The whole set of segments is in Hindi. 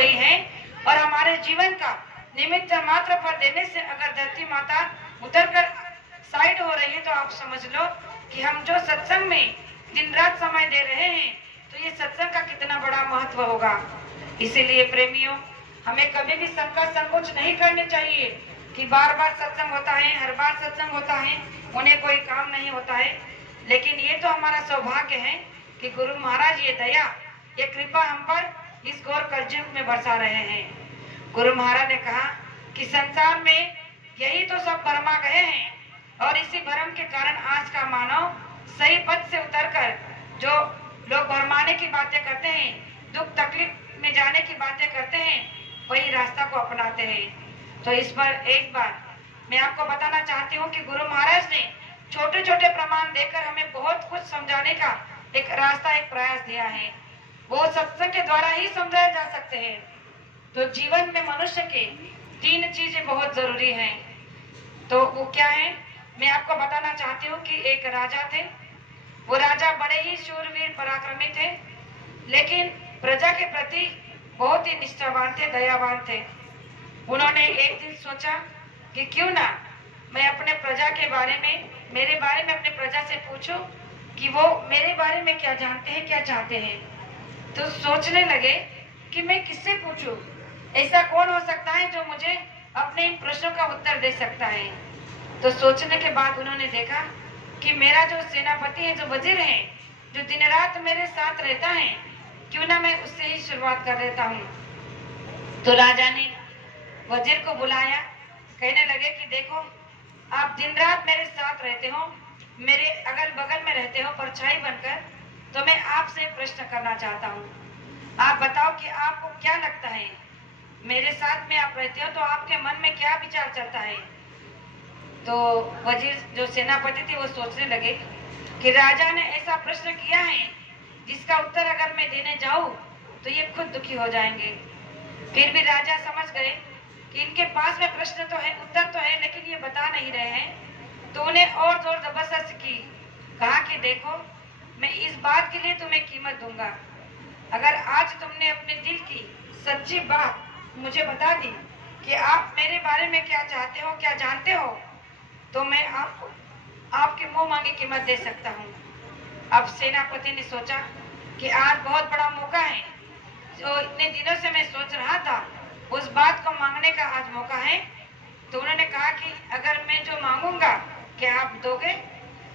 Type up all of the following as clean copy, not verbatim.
रही है और हमारे जीवन का निमित्त मात्र फल देने से अगर धरती माता उतरकर साइड हो रही है तो आप समझ लो कि हम जो सत्संग में दिन रात समय दे रहे हैं तो ये सत्संग का कितना बड़ा महत्व होगा। इसीलिए प्रेमियों, हमें कभी भी संकोच नहीं करने चाहिए कि बार बार सत्संग होता है, हर बार सत्संग होता है, उन्हें कोई काम नहीं होता है। लेकिन ये तो हमारा सौभाग्य है कि गुरु महाराज ये दया, ये कृपा हम पर इस घोर कलयुग में बरसा रहे हैं। गुरु महाराज ने कहा कि संसार में यही तो सब भरमा गए हैं और इसी भ्रम के कारण आज का मानव सही पथ से उतरकर जो लोग भरमाने की बातें करते हैं, दुख तकलीफ में जाने की बातें करते हैं, वही रास्ता को अपनाते हैं। तो इस पर एक बार मैं आपको बताना चाहती हूँ कि गुरु महाराज ने छोटे छोटे प्रमाण देकर हमें बहुत कुछ समझाने का एक रास्ता, एक प्रयास दिया है। वो सत्संग के द्वारा ही समझाया जा सकते हैं। तो जीवन में मनुष्य के 3 चीजें बहुत जरूरी हैं। तो वो क्या है, मैं आपको बताना चाहती हूँ कि एक राजा थे। वो राजा बड़े ही शूरवीर पराक्रमी थे, लेकिन प्रजा के प्रति बहुत ही निष्ठावान थे, दयावान थे। उन्होंने एक दिन सोचा कि क्यों ना मैं अपने प्रजा के बारे में, मेरे बारे में अपने प्रजा से पूछूं कि वो मेरे बारे में क्या जानते हैं, क्या चाहते हैं। तो सोचने लगे कि मैं किससे पूछूं, ऐसा कौन हो सकता है जो मुझे अपने इन प्रश्नों का उत्तर दे सकता है। तो सोचने के बाद उन्होंने देखा कि मेरा जो सेनापति है, जो वजीर है, जो दिन रात मेरे साथ रहता है, क्यों ना मैं उससे ही शुरुआत कर देता हूँ। तो राजा ने वजीर को बुलाया, कहने लगे कि देखो, आप दिन रात मेरे साथ रहते हो, मेरे अगल बगल में रहते हो परछाई बनकर, तो मैं आपसे प्रश्न करना चाहता हूँ। आप बताओ कि आपको क्या लगता है, मेरे साथ में आप रहते हो तो आपके मन में क्या विचार चलता है। तो वजीर जो सेनापति थे वो सोचने लगे कि राजा ने ऐसा प्रश्न किया है जिसका उत्तर अगर मैं देने जाऊं तो ये खुद दुखी हो जाएंगे। फिर भी राजा समझ गए कि इनके पास में प्रश्न तो है, उत्तर तो है, लेकिन ये बता नहीं रहे हैं। तो उन्हें और जोर जबरदस्त की, कहा कि देखो, मैं इस बात के लिए तुम्हें कीमत दूंगा, अगर आज तुमने अपने दिल की सच्ची बात मुझे बता दी कि आप मेरे बारे में क्या चाहते हो, क्या जानते हो, तो मैं आपको आपके मुंह मांगी कीमत दे सकता हूँ। अब सेनापति ने सोचा कि आज बहुत बड़ा मौका है, जो इतने दिनों से मैं सोच रहा था, उस बात को मांगने का आज मौका है। तो उन्होंने कहा कि अगर मैं जो मांगूंगा क्या आप दोगे।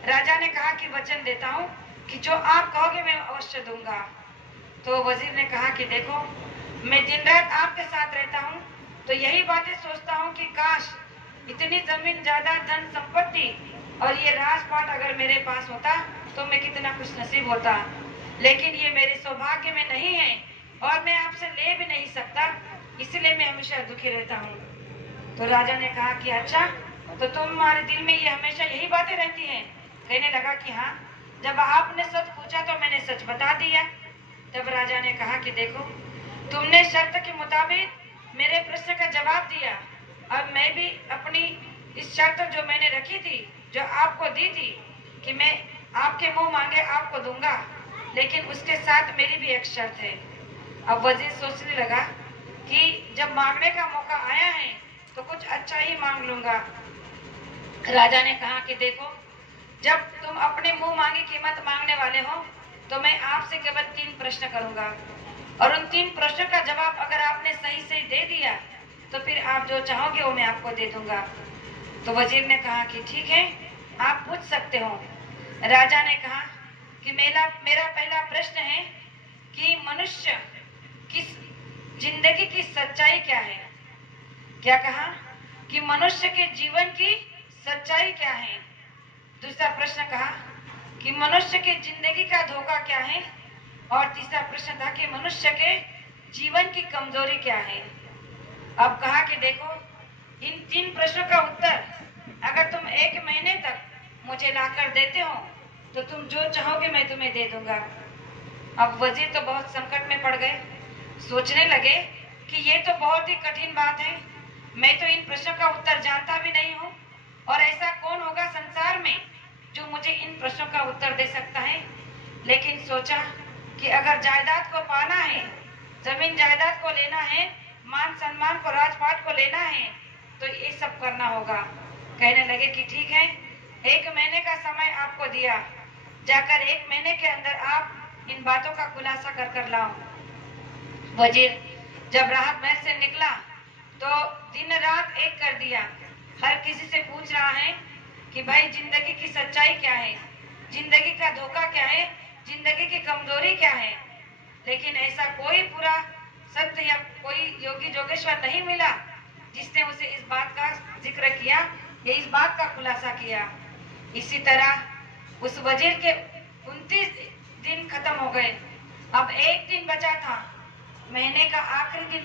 राजा ने कहा कि वचन देता हूँ कि जो आप कहोगे मैं अवश्य दूंगा। तो वजीर ने कहा कि देखो, मैं दिन रात आपके साथ रहता हूँ तो यही बातें सोचता हूँ कि काश इतनी जमीन, जायदाद, धन संपत्ति और ये राजपाट अगर मेरे पास होता तो मैं कितना खुश नसीब होता, लेकिन ये मेरे सौभाग्य में नहीं है और मैं आपसे ले भी नहीं सकता, इसलिए मैं हमेशा दुखी रहता हूँ। तो राजा ने कहा कि अच्छा, तो तुम्हारे दिल में ये हमेशा यही बातें रहती हैं। कहने लगा कि हाँ, जब आपने सच पूछा तो मैंने सच बता दिया। तब राजा ने कहा कि देखो, तुमने शर्त के मुताबिक मेरे प्रश्न का जवाब दिया, अब मैं भी अपनी इस शर्त जो मैंने रखी थी, जो आपको दी थी कि मैं आपके मुंह मांगे आपको दूंगा, लेकिन उसके साथ मेरी भी एक शर्त है। अब वजीर सोचने लगा कि जब मांगने का मौका आया है तो कुछ अच्छा ही मांग लूंगा। राजा ने कहा कि देखो, जब तुम अपने मुंह मांगी कीमत मांगने वाले हो तो मैं आपसे केवल 3 प्रश्न करूंगा और उन 3 प्रश्नों का जवाब अगर आपने सही सही दे दिया तो फिर आप जो चाहोगे वो मैं आपको दे दूंगा। तो वजीर ने कहा कि ठीक है, आप पूछ सकते हो। राजा ने कहा कि मेरा पहला प्रश्न है कि मनुष्य की जिंदगी की सच्चाई क्या है। क्या कहा कि मनुष्य के जीवन की सच्चाई क्या है। दूसरा प्रश्न कहा कि मनुष्य के जिंदगी का धोखा क्या है, और तीसरा प्रश्न था कि मनुष्य के जीवन की कमजोरी क्या है। अब कहा कि देखो, इन 3 प्रश्नों का उत्तर अगर तुम 1 महीने तक मुझे लाकर देते हो तो तुम जो चाहोगे मैं तुम्हें दे दूंगा। अब वजीर तो बहुत संकट में पड़ गए, सोचने लगे कि ये तो बहुत ही कठिन बात है, मैं तो इन प्रश्नों का उत्तर जानता भी नहीं हूँ और ऐसा कौन होगा संसार में जो मुझे इन प्रश्नों का उत्तर दे सकता है। लेकिन सोचा कि अगर जायदाद को पाना है, जमीन जायदाद को लेना है, मान सम्मान को, राजपाट को लेना है, तो ये सब करना होगा। कहने लगे कि ठीक है, 1 महीने का समय आपको दिया, जाकर 1 महीने के अंदर आप इन बातों का खुलासा कर लाओ। वजीर जब राहत महल से निकला तो दिन रात एक कर दिया, हर किसी से पूछ रहा है कि भाई जिंदगी की सच्चाई क्या है, जिंदगी का धोखा क्या है, जिंदगी की कमजोरी क्या है। लेकिन ऐसा कोई पूरा संत या कोई योगी जोगेश्वर नहीं मिला जिसने उसे इस बात का जिक्र किया या इस बात का खुलासा किया। इसी तरह उस वजीर के 29 दिन खत्म हो गए। अब 1 दिन बचा था, महीने का आखिरी दिन